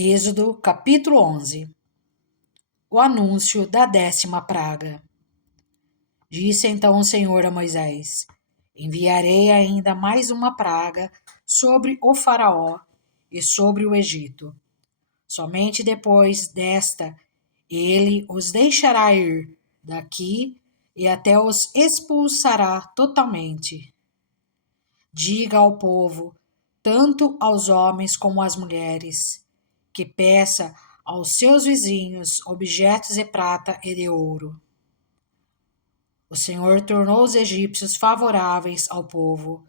Êxodo, capítulo 11. O anúncio da 10ª praga. Disse então o Senhor a Moisés: Enviarei ainda mais uma praga sobre o Faraó e sobre o Egito. Somente depois desta, ele os deixará ir daqui e até os expulsará totalmente. Diga ao povo, tanto aos homens como às mulheres, que peça aos seus vizinhos objetos de prata e de ouro. O Senhor tornou os egípcios favoráveis ao povo,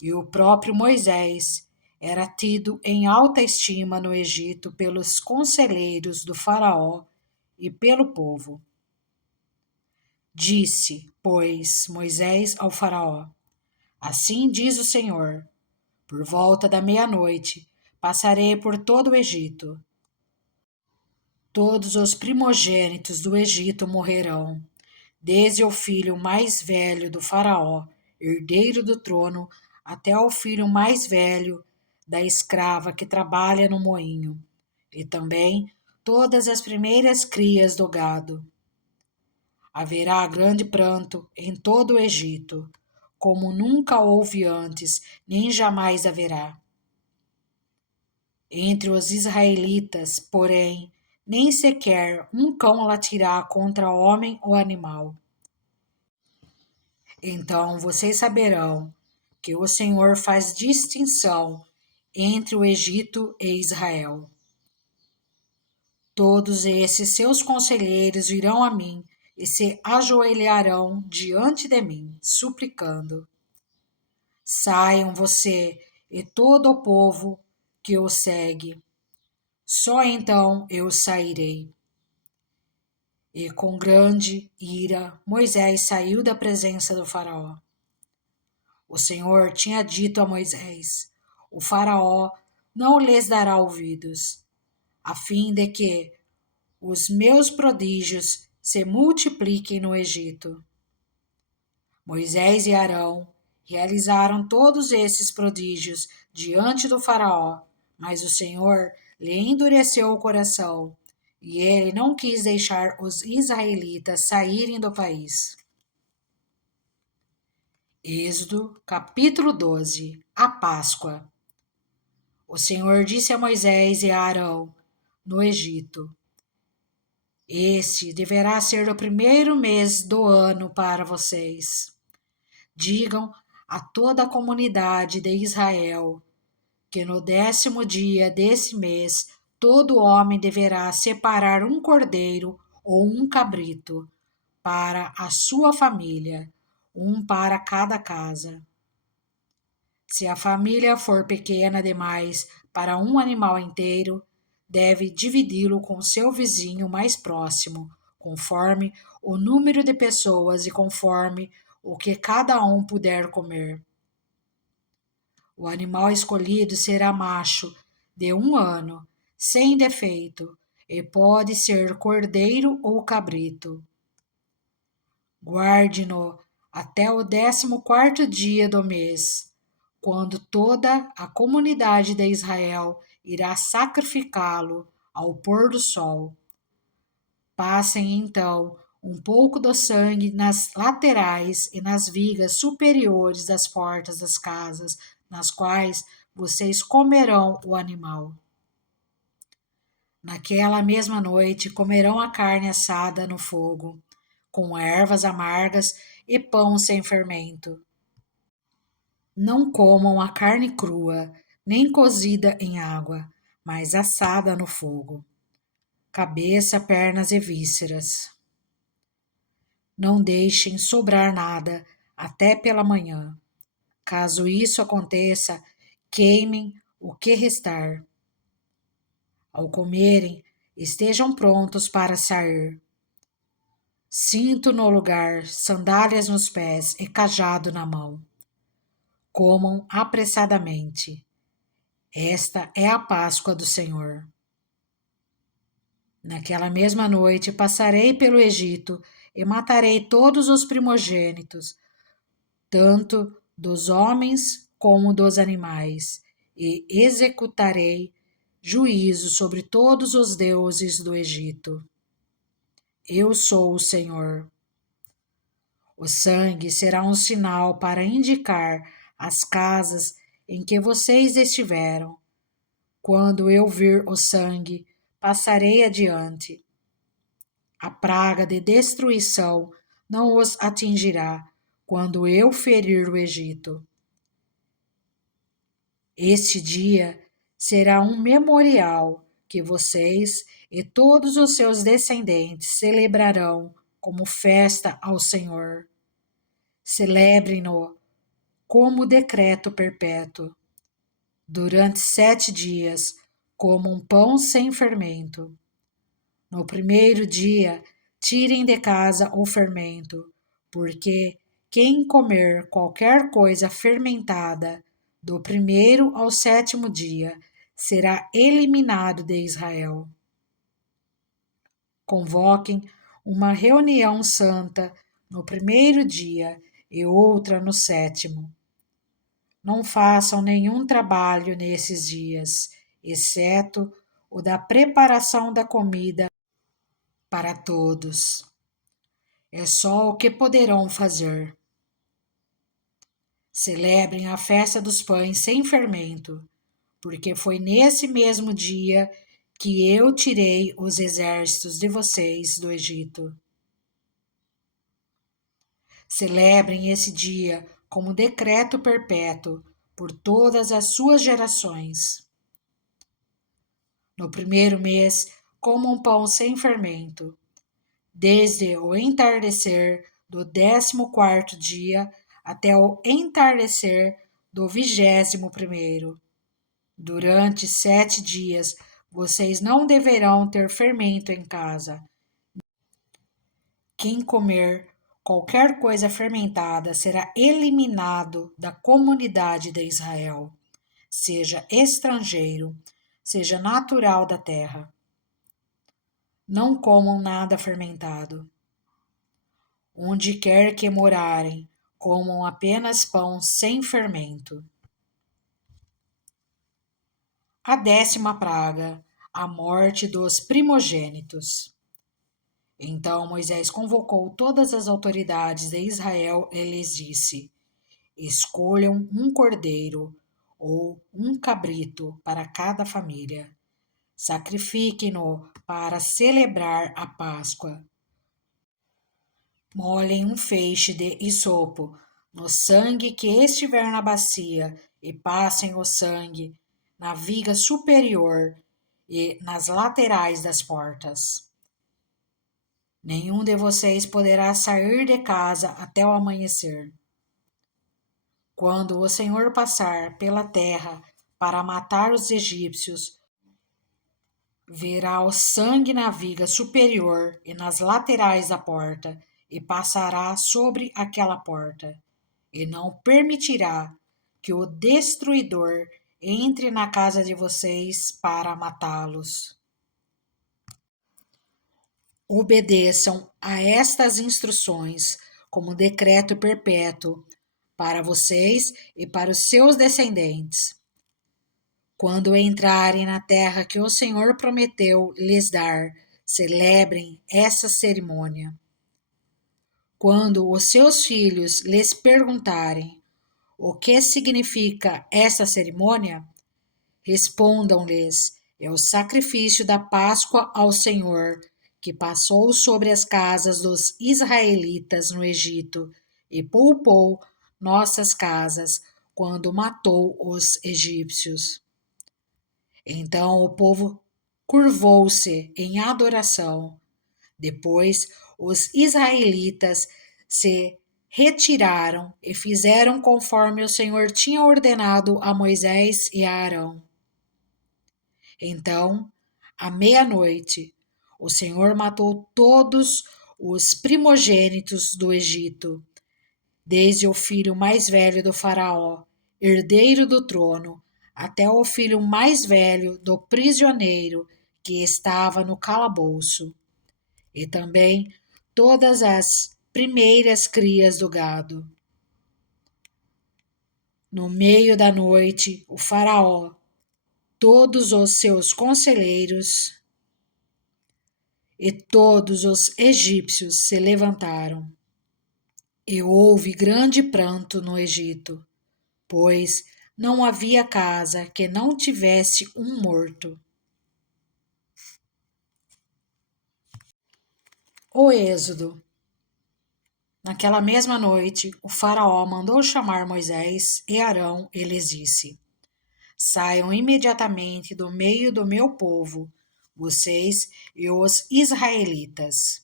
e o próprio Moisés era tido em alta estima no Egito pelos conselheiros do Faraó e pelo povo. Disse, pois, Moisés ao Faraó: Assim diz o Senhor: por volta da meia-noite passarei por todo o Egito. Todos os primogênitos do Egito morrerão, desde o filho mais velho do Faraó, herdeiro do trono, até o filho mais velho da escrava que trabalha no moinho, e também todas as primeiras crias do gado. Haverá grande pranto em todo o Egito, como nunca houve antes, nem jamais haverá. Entre os israelitas, porém, nem sequer um cão latirá contra homem ou animal. Então vocês saberão que o Senhor faz distinção entre o Egito e Israel. Todos esses seus conselheiros virão a mim e se ajoelharão diante de mim, suplicando: Saiam você e todo o povo que o segue. Só então eu sairei. E com grande ira, Moisés saiu da presença do Faraó. O Senhor tinha dito a Moisés: O Faraó não lhes dará ouvidos, a fim de que os meus prodígios se multipliquem no Egito. Moisés e Arão realizaram todos esses prodígios diante do Faraó, mas o Senhor lhe endureceu o coração, e ele não quis deixar os israelitas saírem do país. Êxodo, capítulo 12. A Páscoa. O Senhor disse a Moisés e a Arão, no Egito: Este deverá ser o primeiro mês do ano para vocês. Digam a toda a comunidade de Israel que no 10º dia desse mês todo homem deverá separar um cordeiro ou um cabrito para a sua família, um para cada casa. Se a família for pequena demais para um animal inteiro, deve dividi-lo com seu vizinho mais próximo, conforme o número de pessoas e conforme o que cada um puder comer. O animal escolhido será macho, de 1 ano, sem defeito, e pode ser cordeiro ou cabrito. Guarde-no até o 14º dia do mês, quando toda a comunidade de Israel irá sacrificá-lo ao pôr do sol. Passem então um pouco do sangue nas laterais e nas vigas superiores das portas das casas, nas quais vocês comerão o animal. Naquela mesma noite comerão a carne assada no fogo, com ervas amargas e pão sem fermento. Não comam a carne crua, nem cozida em água, mas assada no fogo. Cabeça, pernas e vísceras. Não deixem sobrar nada até pela manhã. Caso isso aconteça, queimem o que restar. Ao comerem, estejam prontos para sair. Cinto no lugar, sandálias nos pés e cajado na mão. Comam apressadamente. Esta é a Páscoa do Senhor. Naquela mesma noite passarei pelo Egito e matarei todos os primogênitos, tanto dos homens como dos animais, e executarei juízo sobre todos os deuses do Egito. Eu sou o Senhor. O sangue será um sinal para indicar as casas em que vocês estiveram. Quando eu vir o sangue, passarei adiante. A praga de destruição não os atingirá quando eu ferir o Egito. Este dia será um memorial que vocês e todos os seus descendentes celebrarão como festa ao Senhor. Celebrem-no como decreto perpétuo. Durante 7 dias, como um pão sem fermento. No primeiro dia, tirem de casa o fermento, porque quem comer qualquer coisa fermentada do primeiro ao 7º dia será eliminado de Israel. Convoquem uma reunião santa no primeiro dia e outra no 7º. Não façam nenhum trabalho nesses dias, exceto o da preparação da comida para todos. É só o que poderão fazer. Celebrem a festa dos pães sem fermento, porque foi nesse mesmo dia que eu tirei os exércitos de vocês do Egito. Celebrem esse dia como decreto perpétuo por todas as suas gerações. No primeiro mês, comam um pão sem fermento. Desde o entardecer do 14º dia até o entardecer do 21º. Durante 7 dias, vocês não deverão ter fermento em casa. Quem comer qualquer coisa fermentada será eliminado da comunidade de Israel, seja estrangeiro, seja natural da terra. Não comam nada fermentado. Onde quer que morarem, comam apenas pão sem fermento. A 10ª praga, a morte dos primogênitos. Então Moisés convocou todas as autoridades de Israel e lhes disse: escolham um cordeiro ou um cabrito para cada família. Sacrifiquem-no para celebrar a Páscoa. Molhem um feixe de hisopo no sangue que estiver na bacia e passem o sangue na viga superior e nas laterais das portas. Nenhum de vocês poderá sair de casa até o amanhecer. Quando o Senhor passar pela terra para matar os egípcios, verá o sangue na viga superior e nas laterais da porta, e passará sobre aquela porta, e não permitirá que o destruidor entre na casa de vocês para matá-los. Obedeçam a estas instruções como decreto perpétuo para vocês e para os seus descendentes. Quando entrarem na terra que o Senhor prometeu lhes dar, celebrem essa cerimônia. Quando os seus filhos lhes perguntarem o que significa essa cerimônia, respondam-lhes: é o sacrifício da Páscoa ao Senhor, que passou sobre as casas dos israelitas no Egito e poupou nossas casas quando matou os egípcios. Então o povo curvou-se em adoração. Depois os israelitas se retiraram e fizeram conforme o Senhor tinha ordenado a Moisés e a Arão. Então, à meia-noite, o Senhor matou todos os primogênitos do Egito, desde o filho mais velho do faraó, herdeiro do trono, até o filho mais velho do prisioneiro que estava no calabouço, e também todas as primeiras crias do gado. No meio da noite, o faraó todos os seus conselheiros e todos os egípcios se levantaram. E houve grande pranto no Egito, pois não havia casa que não tivesse um morto. O Êxodo. Naquela mesma noite, o faraó mandou chamar Moisés e Arão e lhes disse: Saiam imediatamente do meio do meu povo, vocês e os israelitas.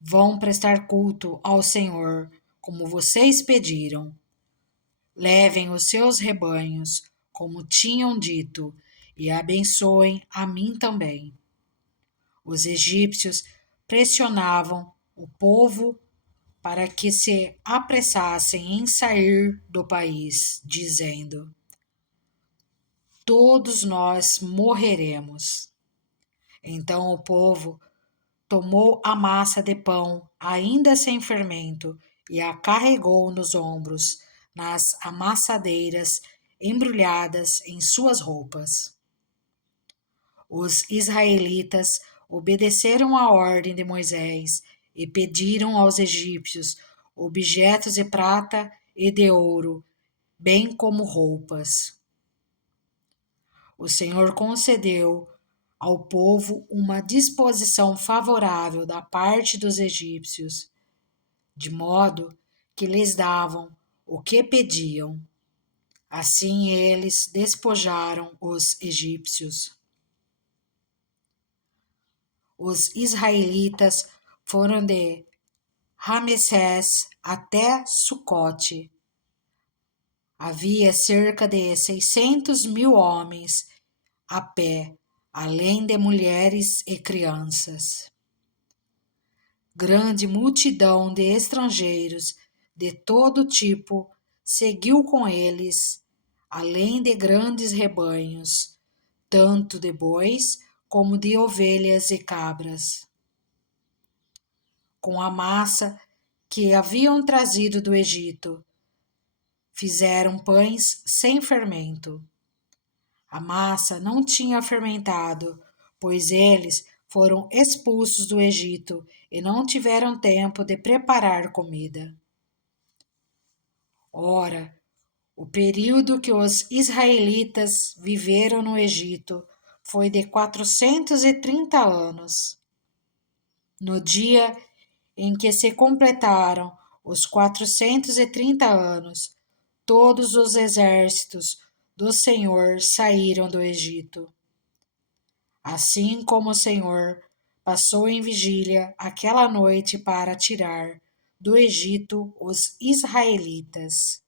Vão prestar culto ao Senhor, como vocês pediram. Levem os seus rebanhos, como tinham dito, e abençoem a mim também. Os egípcios pressionavam o povo para que se apressassem em sair do país, dizendo: Todos nós morreremos. Então o povo tomou a massa de pão, ainda sem fermento, e a carregou nos ombros, nas amassadeiras, embrulhadas em suas roupas. Os israelitas obedeceram à ordem de Moisés e pediram aos egípcios objetos de prata e de ouro, bem como roupas. O Senhor concedeu ao povo uma disposição favorável da parte dos egípcios, de modo que lhes davam o que pediam. Assim eles despojaram os egípcios. Os israelitas foram de Ramessés até Sucote. Havia cerca de 600.000 homens a pé, além de mulheres e crianças. Grande multidão de estrangeiros de todo tipo seguiu com eles, além de grandes rebanhos, tanto de bois como de ovelhas e cabras. Com a massa que haviam trazido do Egito, fizeram pães sem fermento. A massa não tinha fermentado, pois eles foram expulsos do Egito e não tiveram tempo de preparar comida. Ora, o período que os israelitas viveram no Egito foi de 430 anos. No dia em que se completaram os 430 anos, todos os exércitos do Senhor saíram do Egito. Assim como o Senhor passou em vigília aquela noite para tirar do Egito os israelitas.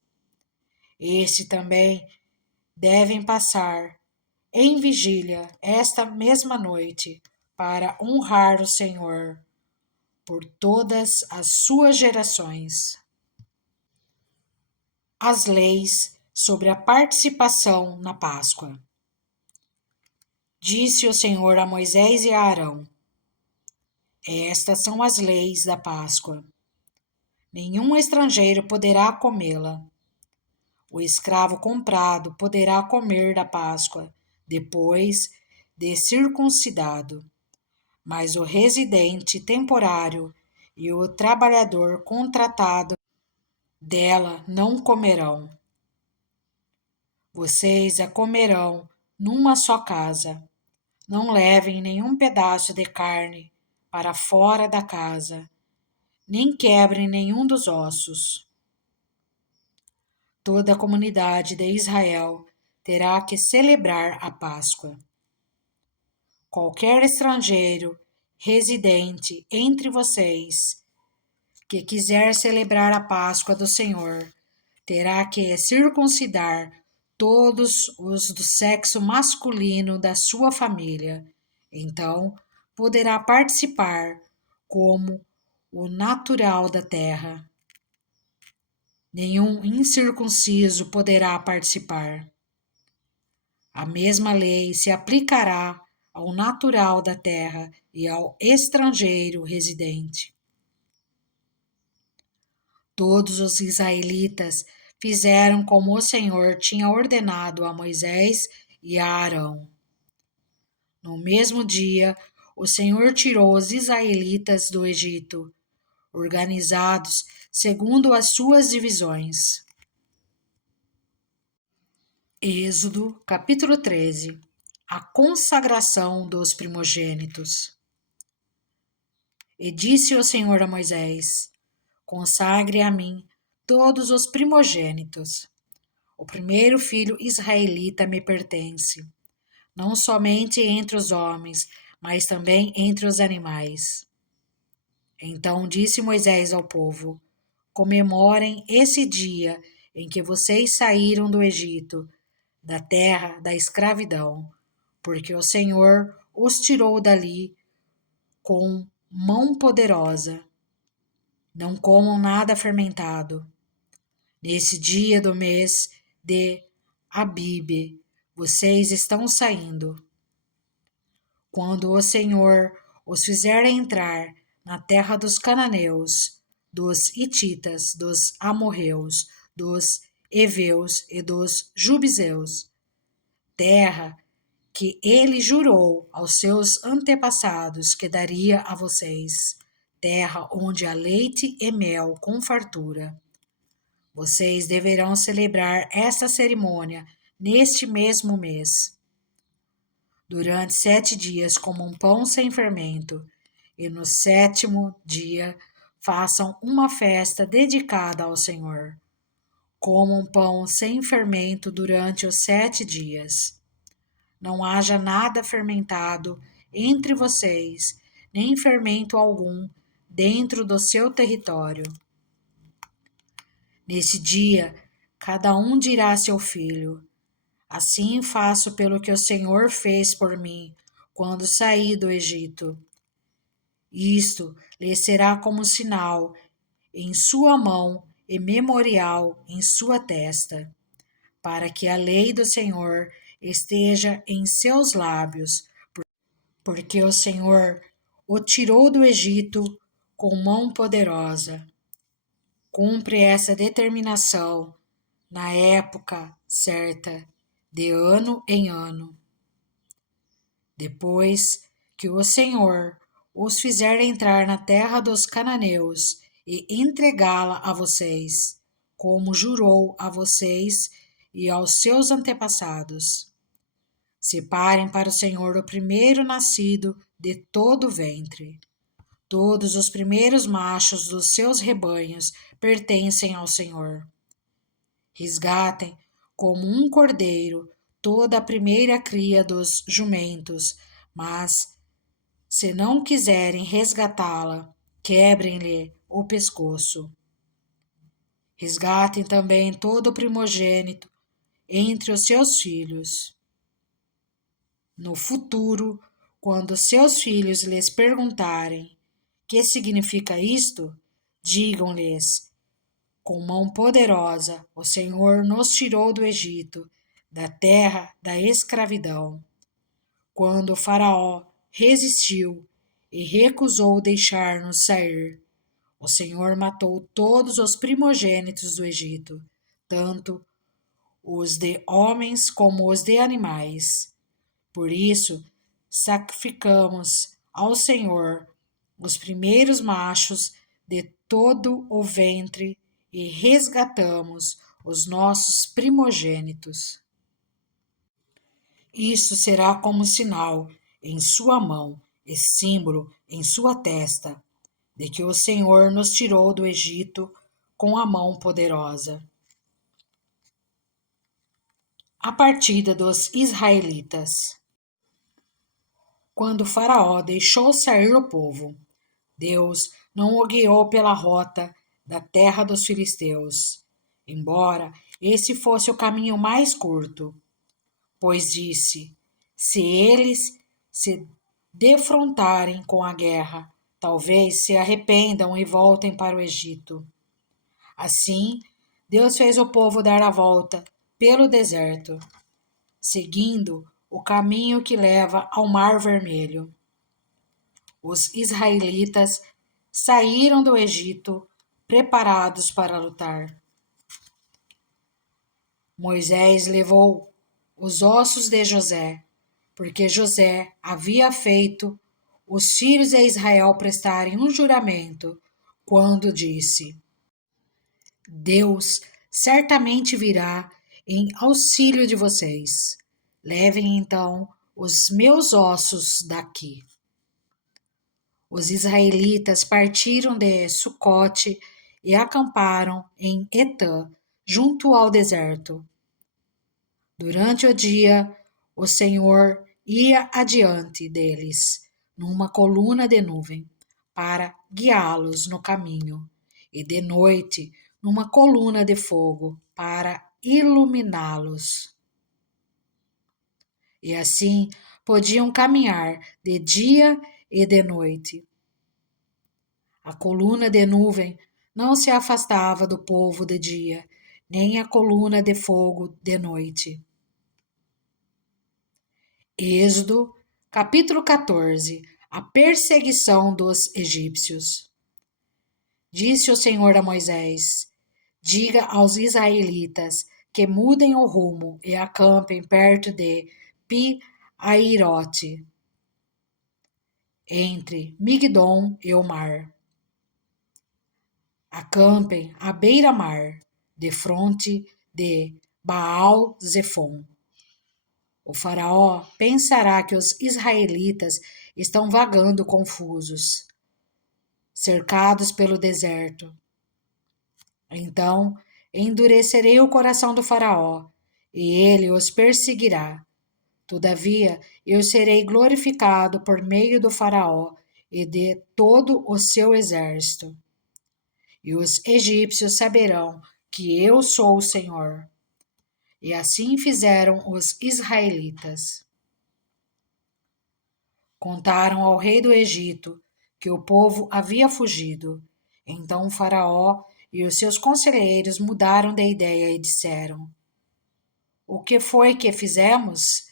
Este também devem passar em vigília esta mesma noite para honrar o Senhor por todas as suas gerações. As leis sobre a participação na Páscoa. Disse o Senhor a Moisés e a Arão: Estas são as leis da Páscoa. Nenhum estrangeiro poderá comê-la. O escravo comprado poderá comer da Páscoa, depois de circuncidado, mas o residente temporário e o trabalhador contratado dela não comerão. Vocês a comerão numa só casa. Não levem nenhum pedaço de carne para fora da casa, nem quebrem nenhum dos ossos. Toda a comunidade de Israel terá que celebrar a Páscoa. Qualquer estrangeiro residente entre vocês que quiser celebrar a Páscoa do Senhor terá que circuncidar todos os do sexo masculino da sua família. Então, poderá participar como o natural da terra. Nenhum incircunciso poderá participar. A mesma lei se aplicará ao natural da terra e ao estrangeiro residente. Todos os israelitas fizeram como o Senhor tinha ordenado a Moisés e a Arão. No mesmo dia, o Senhor tirou os israelitas do Egito, organizados segundo as suas divisões. Êxodo, capítulo 13. A consagração dos primogênitos. E disse o Senhor a Moisés: Consagre a mim todos os primogênitos. O primeiro filho israelita me pertence, não somente entre os homens, mas também entre os animais. Então disse Moisés ao povo: Comemorem esse dia em que vocês saíram do Egito, da terra da escravidão, porque o Senhor os tirou dali com mão poderosa. Não comam nada fermentado. Nesse dia do mês de Abibe, vocês estão saindo. Quando o Senhor os fizer entrar na terra dos cananeus, dos hititas, dos amorreus, dos heveus e dos jubizeus, terra que ele jurou aos seus antepassados que daria a vocês, terra onde há leite e mel com fartura. Vocês deverão celebrar esta cerimônia neste mesmo mês. Durante 7 dias comam pão sem fermento, e no 7º dia façam uma festa dedicada ao Senhor. Comam pão sem fermento durante os 7 dias. Não haja nada fermentado entre vocês, nem fermento algum dentro do seu território. Nesse dia, cada um dirá a seu filho: Assim faço pelo que o Senhor fez por mim quando saí do Egito. Isto lhe será como sinal em sua mão e memorial em sua testa, para que a lei do Senhor esteja em seus lábios, porque o Senhor o tirou do Egito com mão poderosa. Cumpre essa determinação na época certa, de ano em ano. Depois que o Senhor os fizer entrar na terra dos cananeus e entregá-la a vocês, como jurou a vocês e aos seus antepassados. Separem para o Senhor o primeiro nascido de todo o ventre. Todos os primeiros machos dos seus rebanhos pertencem ao Senhor. Resgatem como um cordeiro toda a primeira cria dos jumentos, mas, se não quiserem resgatá-la, quebrem-lhe o pescoço. Resgatem também todo o primogênito entre os seus filhos. No futuro, quando seus filhos lhes perguntarem: que significa isto? Digam-lhes: com mão poderosa, o Senhor nos tirou do Egito, da terra da escravidão. Quando o Faraó resistiu e recusou deixar-nos sair, o Senhor matou todos os primogênitos do Egito, tanto os de homens como os de animais. Por isso, sacrificamos ao Senhor os primeiros machos de todo o ventre e resgatamos os nossos primogênitos. Isso será como sinal em sua mão e símbolo em sua testa, de que o Senhor nos tirou do Egito com a mão poderosa. A partida dos israelitas. Quando Faraó deixou sair o povo, Deus não o guiou pela rota da terra dos filisteus, embora esse fosse o caminho mais curto, pois disse: se eles se defrontarem com a guerra, talvez se arrependam e voltem para o Egito. Assim, Deus fez o povo dar a volta pelo deserto, seguindo o caminho que leva ao Mar Vermelho. Os israelitas saíram do Egito preparados para lutar. Moisés levou os ossos de José, porque José havia feito os filhos de Israel prestarem um juramento, quando disse: Deus certamente virá em auxílio de vocês. Levem então os meus ossos daqui. Os israelitas partiram de Sucote e acamparam em Etã, junto ao deserto. Durante o dia, o Senhor ia adiante deles, numa coluna de nuvem, para guiá-los no caminho, e de noite, numa coluna de fogo, para iluminá-los. E assim podiam caminhar de dia e de noite. A coluna de nuvem não se afastava do povo de dia, nem a coluna de fogo de noite. Êxodo, capítulo 14. A perseguição dos egípcios. Disse o Senhor a Moisés: Diga aos israelitas que mudem o rumo e acampem perto de Pi-Airote, entre Migdom e o mar. Acampem à beira-mar, defronte de Baal-Zefon. O faraó pensará que os israelitas estão vagando confusos, cercados pelo deserto. Então endurecerei o coração do faraó, e ele os perseguirá. Todavia eu serei glorificado por meio do faraó e de todo o seu exército. E os egípcios saberão que eu sou o Senhor. E assim fizeram os israelitas. Contaram ao rei do Egito que o povo havia fugido. Então o faraó e os seus conselheiros mudaram de ideia e disseram: O que foi que fizemos?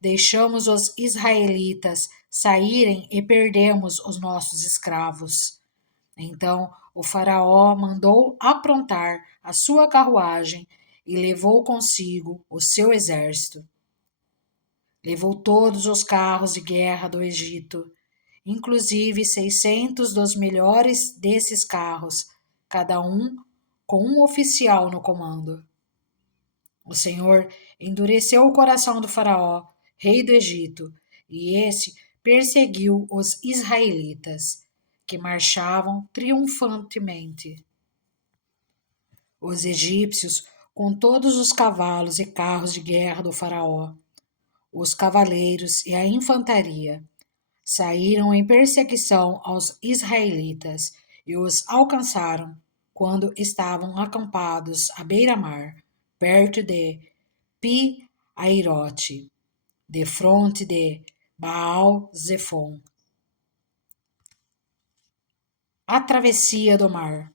Deixamos os israelitas saírem e perdemos os nossos escravos. Então o faraó mandou aprontar a sua carruagem e levou consigo o seu exército. Levou todos os carros de guerra do Egito, inclusive 600 dos melhores desses carros, cada um com um oficial no comando. O Senhor endureceu o coração do faraó, rei do Egito, e esse perseguiu os israelitas, que marchavam triunfantemente. Os egípcios, com todos os cavalos e carros de guerra do faraó, os cavaleiros e a infantaria, saíram em perseguição aos israelitas e os alcançaram quando estavam acampados à beira-mar, perto de Pi-Airote, defronte de Baal-Zefon. A travessia do mar.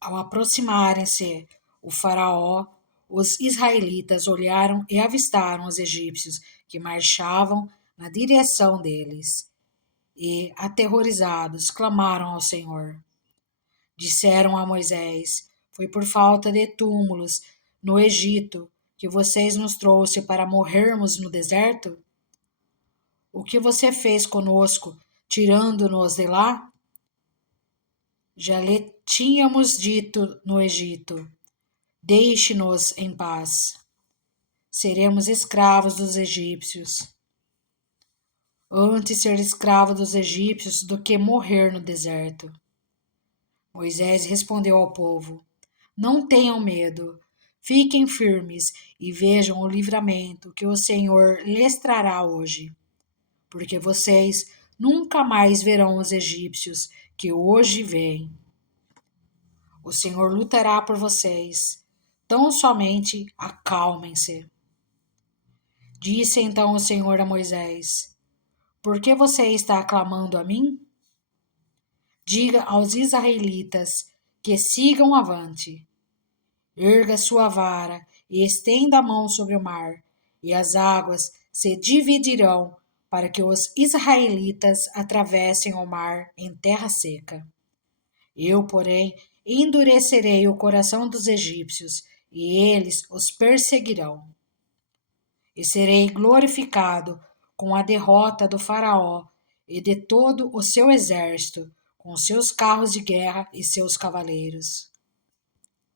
Ao aproximarem-se o faraó, os israelitas olharam e avistaram os egípcios que marchavam na direção deles e, aterrorizados, clamaram ao Senhor. Disseram a Moisés: Foi por falta de túmulos no Egito que vocês nos trouxe para morrermos no deserto? O que você fez conosco, tirando-nos de lá? Já lhe tínhamos dito no Egito: Deixe-nos em paz. Seremos escravos dos egípcios. Antes ser escravo dos egípcios do que morrer no deserto. Moisés respondeu ao povo: Não tenham medo, fiquem firmes e vejam o livramento que o Senhor lhes trará hoje, porque vocês nunca mais verão os egípcios que hoje veem. O Senhor lutará por vocês, tão somente acalmem-se. Disse então o Senhor a Moisés: Por que você está clamando a mim? Diga aos israelitas que sigam avante. Erga sua vara e estenda a mão sobre o mar, e as águas se dividirão para que os israelitas atravessem o mar em terra seca. Eu, porém, endurecerei o coração dos egípcios, e eles os perseguirão. e serei glorificado com a derrota do Faraó e de todo o seu exército, com seus carros de guerra e seus cavaleiros.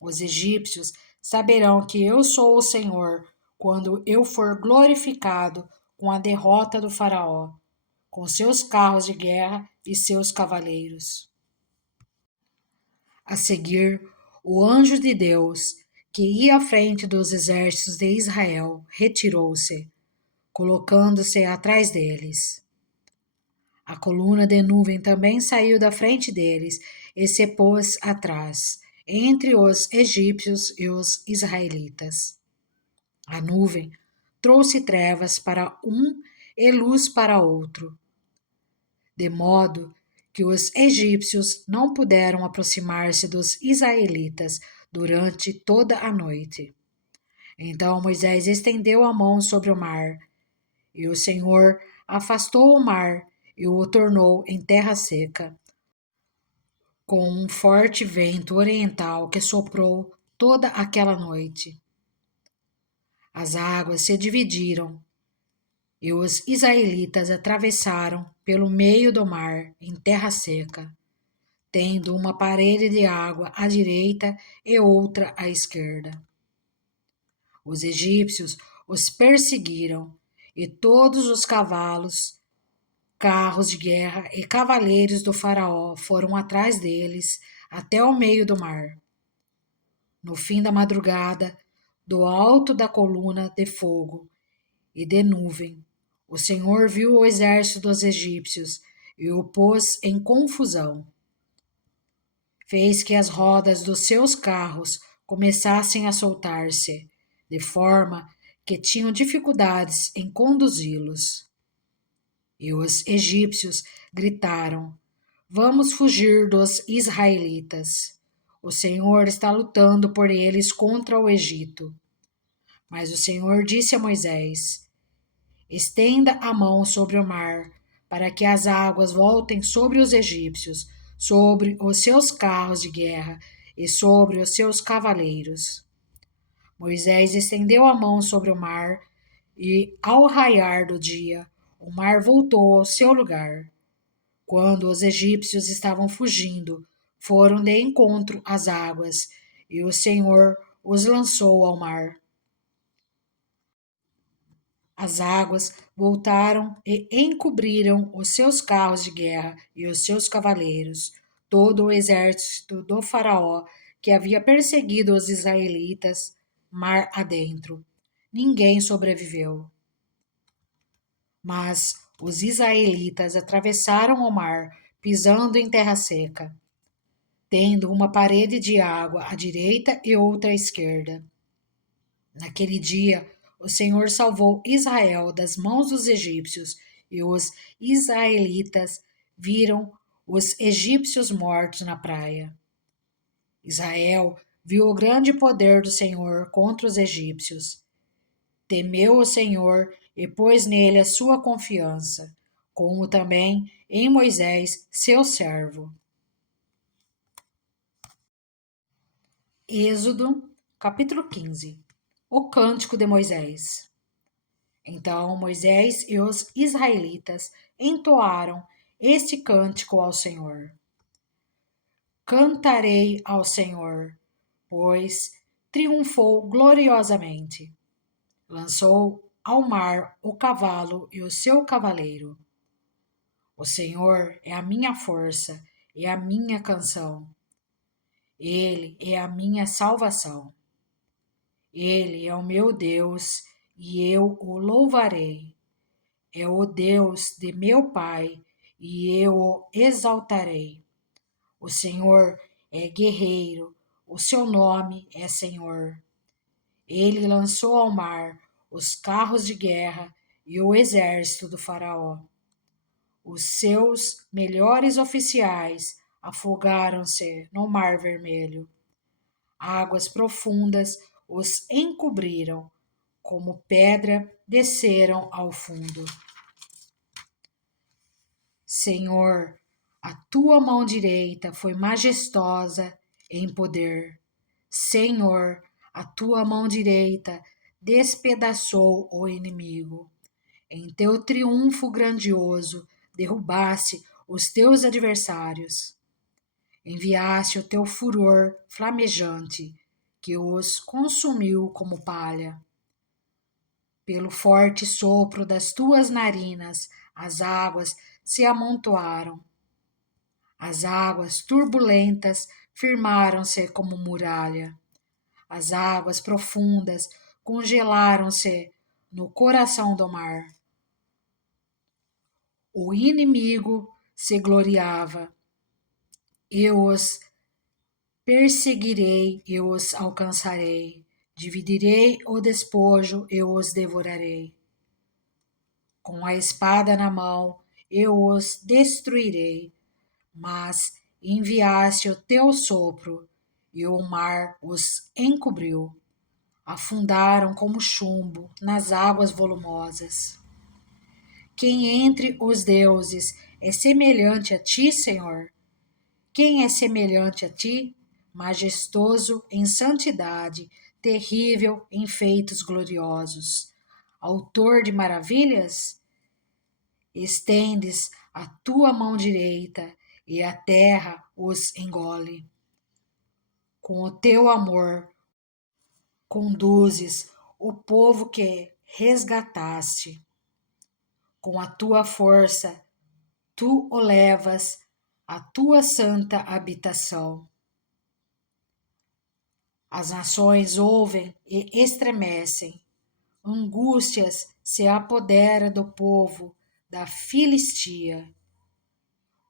Os egípcios saberão que eu sou o Senhor quando eu for glorificado com a derrota do Faraó, com seus carros de guerra e seus cavaleiros. A seguir, o anjo de Deus, que ia à frente dos exércitos de Israel, retirou-se, colocando-se atrás deles. A coluna de nuvem também saiu da frente deles e se pôs atrás, entre os egípcios e os israelitas. A nuvem trouxe trevas para um e luz para outro, de modo que os egípcios não puderam aproximar-se dos israelitas durante toda a noite. Então Moisés estendeu a mão sobre o mar, e o Senhor afastou o mar e o tornou em terra seca, com um forte vento oriental que soprou toda aquela noite. As águas se dividiram e os israelitas atravessaram pelo meio do mar em terra seca, tendo uma parede de água à direita e outra à esquerda. Os egípcios os perseguiram, e todos os cavalos, carros de guerra e cavaleiros do Faraó foram atrás deles até o meio do mar. No fim da madrugada, do alto da coluna de fogo e de nuvem, o Senhor viu o exército dos egípcios e o pôs em confusão. Fez que as rodas dos seus carros começassem a soltar-se, de forma que tinham dificuldades em conduzi-los. E os egípcios gritaram: Vamos fugir dos israelitas. O Senhor está lutando por eles contra o Egito. Mas o Senhor disse a Moisés: Estenda a mão sobre o mar, para que as águas voltem sobre os egípcios, sobre os seus carros de guerra e sobre os seus cavaleiros. Moisés estendeu a mão sobre o mar, e, ao raiar do dia, o mar voltou ao seu lugar. Quando os egípcios estavam fugindo, foram de encontro às águas, e o Senhor os lançou ao mar. As águas voltaram e encobriram os seus carros de guerra e os seus cavaleiros, todo o exército do Faraó que havia perseguido os israelitas, mar adentro. Ninguém sobreviveu. Mas os israelitas atravessaram o mar, pisando em terra seca, tendo uma parede de água à direita e outra à esquerda. Naquele dia, o Senhor salvou Israel das mãos dos egípcios, e os israelitas viram os egípcios mortos na praia. Israel viu o grande poder do Senhor contra os egípcios. Temeu o Senhor e pôs nele a sua confiança, como também em Moisés, seu servo. Êxodo, capítulo 15. O cântico de Moisés. Então Moisés e os israelitas entoaram este cântico ao Senhor. Cantarei ao Senhor, pois triunfou gloriosamente. Lançou ao mar o cavalo e o seu cavaleiro. O Senhor é a minha força e a minha canção. Ele é a minha salvação. Ele é o meu Deus e eu o louvarei. É o Deus de meu Pai e eu o exaltarei. O Senhor é guerreiro, o seu nome é Senhor. Ele lançou ao mar os carros de guerra e o exército do Faraó. Os seus melhores oficiais afogaram-se no Mar Vermelho. Águas profundas os encobriram, como pedra desceram ao fundo. Senhor, a tua mão direita foi majestosa em poder. Senhor, a tua mão direita despedaçou o inimigo. Em teu triunfo grandioso, derrubaste os teus adversários. Enviaste o teu furor flamejante, que os consumiu como palha. Pelo forte sopro das tuas narinas, as águas se amontoaram. As águas turbulentas firmaram-se como muralha. As águas profundas congelaram-se no coração do mar. O inimigo se gloriava. Eu os perseguirei e os alcançarei. Dividirei o despojo e os devorarei. Com a espada na mão, eu os destruirei. Mas enviaste o teu sopro, e o mar os encobriu. Afundaram como chumbo nas águas volumosas. Quem entre os deuses é semelhante a ti, Senhor? Quem é semelhante a ti? Majestoso em santidade, terrível em feitos gloriosos. Autor de maravilhas? Estendes a tua mão direita e a terra os engole. Com o teu amor, conduzes o povo que resgataste. Com a tua força, tu o levas à tua santa habitação. As nações ouvem e estremecem. Angústias se apodera do povo da Filistia.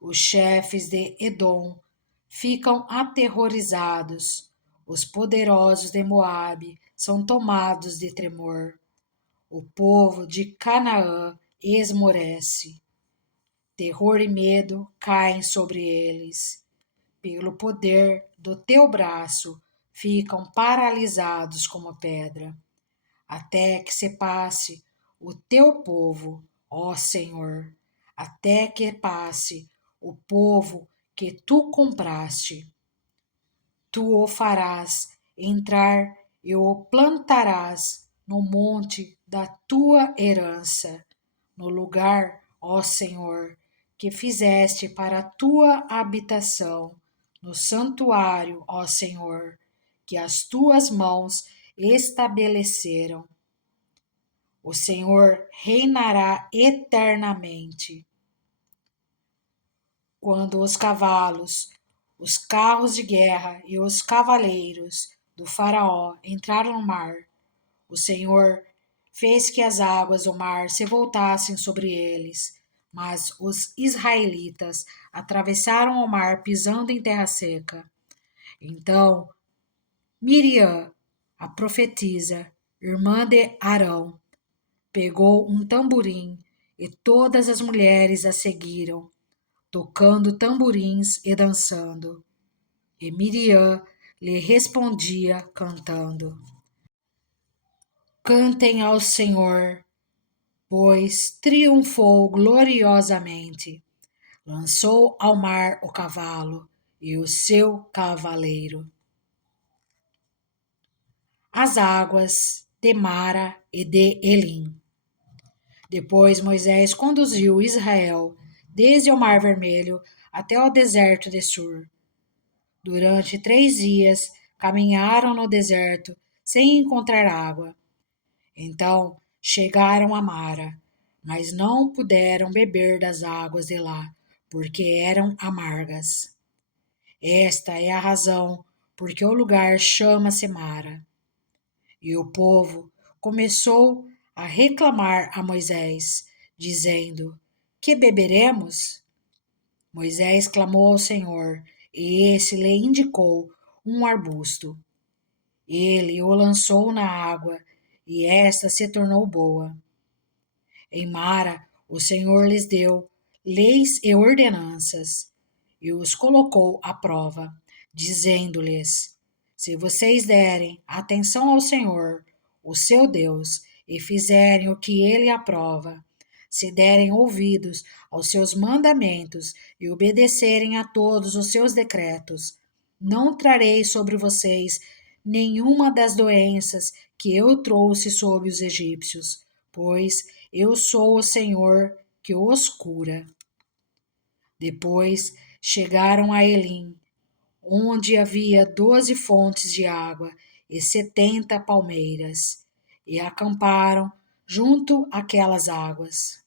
Os chefes de Edom ficam aterrorizados. Os poderosos de Moabe são tomados de tremor. O povo de Canaã esmorece. Terror e medo caem sobre eles. Pelo poder do teu braço, ficam paralisados como pedra, até que se passe o teu povo, ó Senhor, até que passe o povo que tu compraste. Tu o farás entrar e o plantarás no monte da tua herança, no lugar, ó Senhor, que fizeste para a tua habitação, no santuário, ó Senhor, que as tuas mãos estabeleceram. O Senhor reinará eternamente. Quando os cavalos, os carros de guerra e os cavaleiros do Faraó entraram no mar, o Senhor fez que as águas do mar se voltassem sobre eles, mas os israelitas atravessaram o mar pisando em terra seca. Então Miriam, a profetisa, irmã de Arão, pegou um tamborim e todas as mulheres a seguiram, tocando tamborins e dançando. E Miriam lhe respondia cantando: Cantem ao Senhor, pois triunfou gloriosamente. Lançou ao mar o cavalo e o seu cavaleiro. As águas de Mara e de Elim. Depois Moisés conduziu Israel desde o Mar Vermelho até o deserto de Sur. Durante 3 dias caminharam no deserto sem encontrar água. Então chegaram a Mara, mas não puderam beber das águas de lá, porque eram amargas. Esta é a razão porque o lugar chama-se Mara. E o povo começou a reclamar a Moisés, dizendo: Que beberemos? Moisés clamou ao Senhor, e esse lhe indicou um arbusto. Ele o lançou na água, e esta se tornou boa. Em Mara, o Senhor lhes deu leis e ordenanças, e os colocou à prova, dizendo-lhes: Se vocês derem atenção ao Senhor, o seu Deus, e fizerem o que ele aprova, se derem ouvidos aos seus mandamentos e obedecerem a todos os seus decretos, não trarei sobre vocês nenhuma das doenças que eu trouxe sobre os egípcios, pois eu sou o Senhor que os cura. Depois chegaram a Elim, onde havia 12 fontes de água e 70 palmeiras, e acamparam junto àquelas águas.